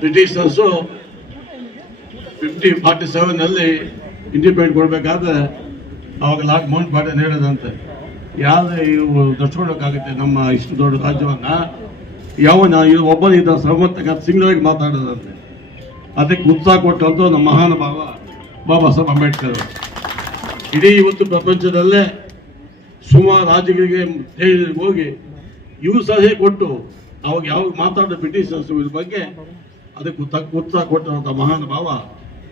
Britishers fifty forty ಸೆವೆನಲ್ಲಿ independent ಕೊಡಬೇಕಾದ್ರೆ ಅವಾಗ ಲಾಕ್ ಮೌಂಟ್ ಬಾಟನ್ ಹೇಳೋದಂತೆ ಯಾರು ಇವು ದರ್ಶಕೊಳ್ಳೋಕ್ಕಾಗುತ್ತೆ ನಮ್ಮ ಇಷ್ಟು ದೊಡ್ಡ ರಾಜ್ಯವನ್ನು. ಯಾವನ ಇದು ಒಬ್ಬನಿದ್ದ ಸರ್ವತ್ತಕ ಸಿಂಗ್ಲಾಗಿ ಮಾತಾಡೋದಂತೆ. ಅದಕ್ಕೆ ಉತ್ಸಾಹ ಕೊಟ್ಟಂತೂ ನಮ್ಮ ಮಹಾನುಭಾವ ಬಾಬಾ ಸಾಹೇಬ್ ಅಂಬೇಡ್ಕರ್ ಇಡೀ ಇವತ್ತು ಪ್ರಪಂಚದಲ್ಲೇ ಸುಮಾರು ರಾಜ್ಯಗಳಿಗೆ ಹೋಗಿ ಇವು ಸಲಹೆ ಕೊಟ್ಟು ಅವಾಗ ಯಾವಾಗ ಮಾತಾಡೋ ಬ್ರಿಟಿಷರ್ಸ್ ಇದ್ರ ಬಗ್ಗೆ ಅದಕ್ಕೆ ತಕ್ಕ ಉತ್ಸಾಹ ಕೊಟ್ಟಂತ ಮಹಾನುಭಾವ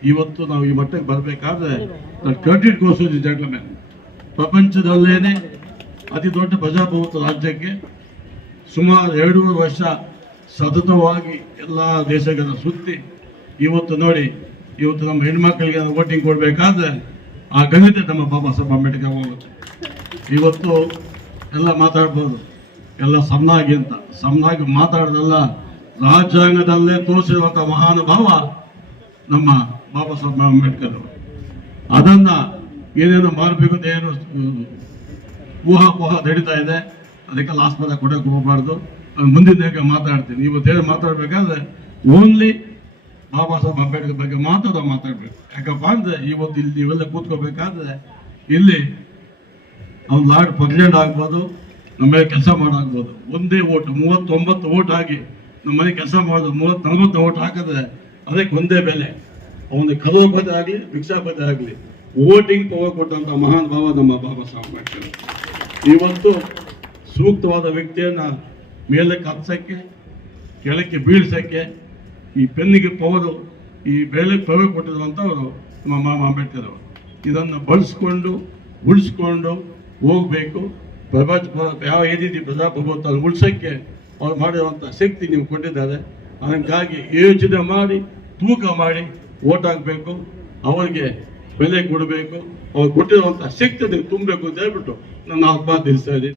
ಇವತ್ತು ನಾವು ಈ ಮಟ್ಟಕ್ಕೆ ಬರಬೇಕಾದ್ರೆ ಕ್ರೆಡಿಟ್ ಗೋಸ್ ಜೆಂಟ್ಲ್ಮೆನ್ ಪ್ರಪಂಚದಲ್ಲೇನೆ ಅತಿ ದೊಡ್ಡ ಪ್ರಜಾಪ್ರಭುತ್ವ ರಾಜ್ಯಕ್ಕೆ ಸುಮಾರು ಎರಡೂವರೆ ವರ್ಷ ಸತತವಾಗಿ ಎಲ್ಲ ದೇಶಗಳ ಸುತ್ತಿ, ಇವತ್ತು ನೋಡಿ, ಇವತ್ತು ನಮ್ಮ ಹೆಣ್ಮಕ್ಳಿಗೆ ವೋಟಿಂಗ್ ಕೊಡಬೇಕಾದ್ರೆ ಆ ಘನತೆ ನಮ್ಮ ಬಾಬಾ ಸಾಹೇಬ್ ಅಂಬೇಡ್ಕರ್ ಇವತ್ತು ಎಲ್ಲ ಮಾತಾಡ್ಬೋದು. ಎಲ್ಲ ಸಮನಾಗಿ ಅಂತ. ಸಮನಾಗಿ ಮಾತಾಡೋದಲ್ಲ ರಾಜ್ಯಾಂಗದಲ್ಲೇ ತೋರಿಸಿರುವಂಥ ಮಹಾನುಭಾವ ನಮ್ಮ ಬಾಬಾ ಸಾಹೇಬ್ ಅಂಬೇಡ್ಕರ್ ಅವರು. ಅದನ್ನ ಏನೇನು ಮಾಡಬೇಕು ಅಂತ ಏನು ಊಹಾಪೋಹ ನಡೀತಾ ಇದೆ. ಅದಕ್ಕೆಲ್ಲ ಆಸ್ಪದ ಕೊಡೋಕೆ ಹೋಗಬಾರ್ದು ಮುಂದಿನ ಮಾತಾಡ್ತೀನಿ. ಮಾತಾಡ್ತೀನಿ ಇವತ್ತೇನು ಮಾತಾಡಬೇಕಾದ್ರೆ ಓನ್ಲಿ ಬಾಬಾ ಸಾಹೇಬ್ ಅಂಬೇಡ್ಕರ್ ಬಗ್ಗೆ ಮಾತ್ರ ನಾವು ಮಾತಾಡ್ಬೇಕು. ಯಾಕಪ್ಪ ಅಂದರೆ ಇವತ್ತು ಇಲ್ಲಿ ಇವೆಲ್ಲ ಕೂತ್ಕೋಬೇಕಾದ್ರೆ ಇಲ್ಲಿ ಅವ್ನು ಲಾರ್ಡ್ ಪ್ರೆಸಿಡೆಂಟ್ ಆಗ್ಬೋದು ನಮ್ಮ ಮೇಲೆ ಕೆಲಸ ಮಾಡಾಗ್ಬೋದು. ಒಂದೇ ಓಟ್ ಮೂವತ್ತೊಂಬತ್ತು ಓಟ್ ಆಗಿ ನಮ್ಮ ಮನೆ ಕೆಲಸ ಮಾಡೋದು ಮೂವತ್ತು ನಲವತ್ತು ಓಟ್ ಹಾಕಿದ್ರೆ ಅದಕ್ಕೆ ಒಂದೇ ಬೆಲೆ. ಅವನಿಗೆ ಕಲೋಪತಿ ಆಗಲಿ ಭಿಕ್ಷಾಪತಿ ಆಗಲಿ. ವೋಟಿಂಗ್ ಪವರ್ ಕೊಟ್ಟಂತ ಮಹಾನ್ ಭಾವ ನಮ್ಮ ಬಾಬಾ ಸಾಹೇಬ್ ಅಂಬೇಡ್ಕರ್. ಇವತ್ತು ಸೂಕ್ತವಾದ ವ್ಯಕ್ತಿಯನ್ನು ಮೇಲಕ್ಕೆ ಹತ್ಸೋಕ್ಕೆ, ಕೆಳಕ್ಕೆ ಬೀಳ್ಸೋಕ್ಕೆ ಈ ಪೆನ್ನಿಗೆ ಪವರು, ಈ ಬೆಲೆ ಪವರ್ ಕೊಟ್ಟಿರುವಂಥವರು ನಮ್ಮ ಮಾಮ ಅಂಬೇಡ್ಕರ್ ಅವರು. ಇದನ್ನು ಬಳಸ್ಕೊಂಡು, ಉಳಿಸ್ಕೊಂಡು ಹೋಗ್ಬೇಕು. ಪ್ರಪಂಚ ಯಾವ ಏನಿದೆ ಪ್ರಜಾಪ್ರಭುತ್ವ ಉಳಿಸೋಕ್ಕೆ ಅವ್ರು ಮಾಡಿರುವಂಥ ಶಕ್ತಿ ನೀವು ಕೊಟ್ಟಿದ್ದಾರೆ. ಅದಕ್ಕಾಗಿ ಯೋಚನೆ ಮಾಡಿ, ತೂಕ ಮಾಡಿ ಓಟ್ ಹಾಕಬೇಕು, ಅವರಿಗೆ ಬೆಲೆ ಕೊಡಬೇಕು, ಅವ್ರು ಕೊಟ್ಟಿರುವಂಥ ಶಕ್ತಿ ನೀವು ತುಂಬಬೇಕು ಅಂತ ಹೇಳ್ಬಿಟ್ಟು ನನ್ನ ಆತ್ಮ ತಿಳಿಸ್ತಾ ಇದ್ದೀನಿ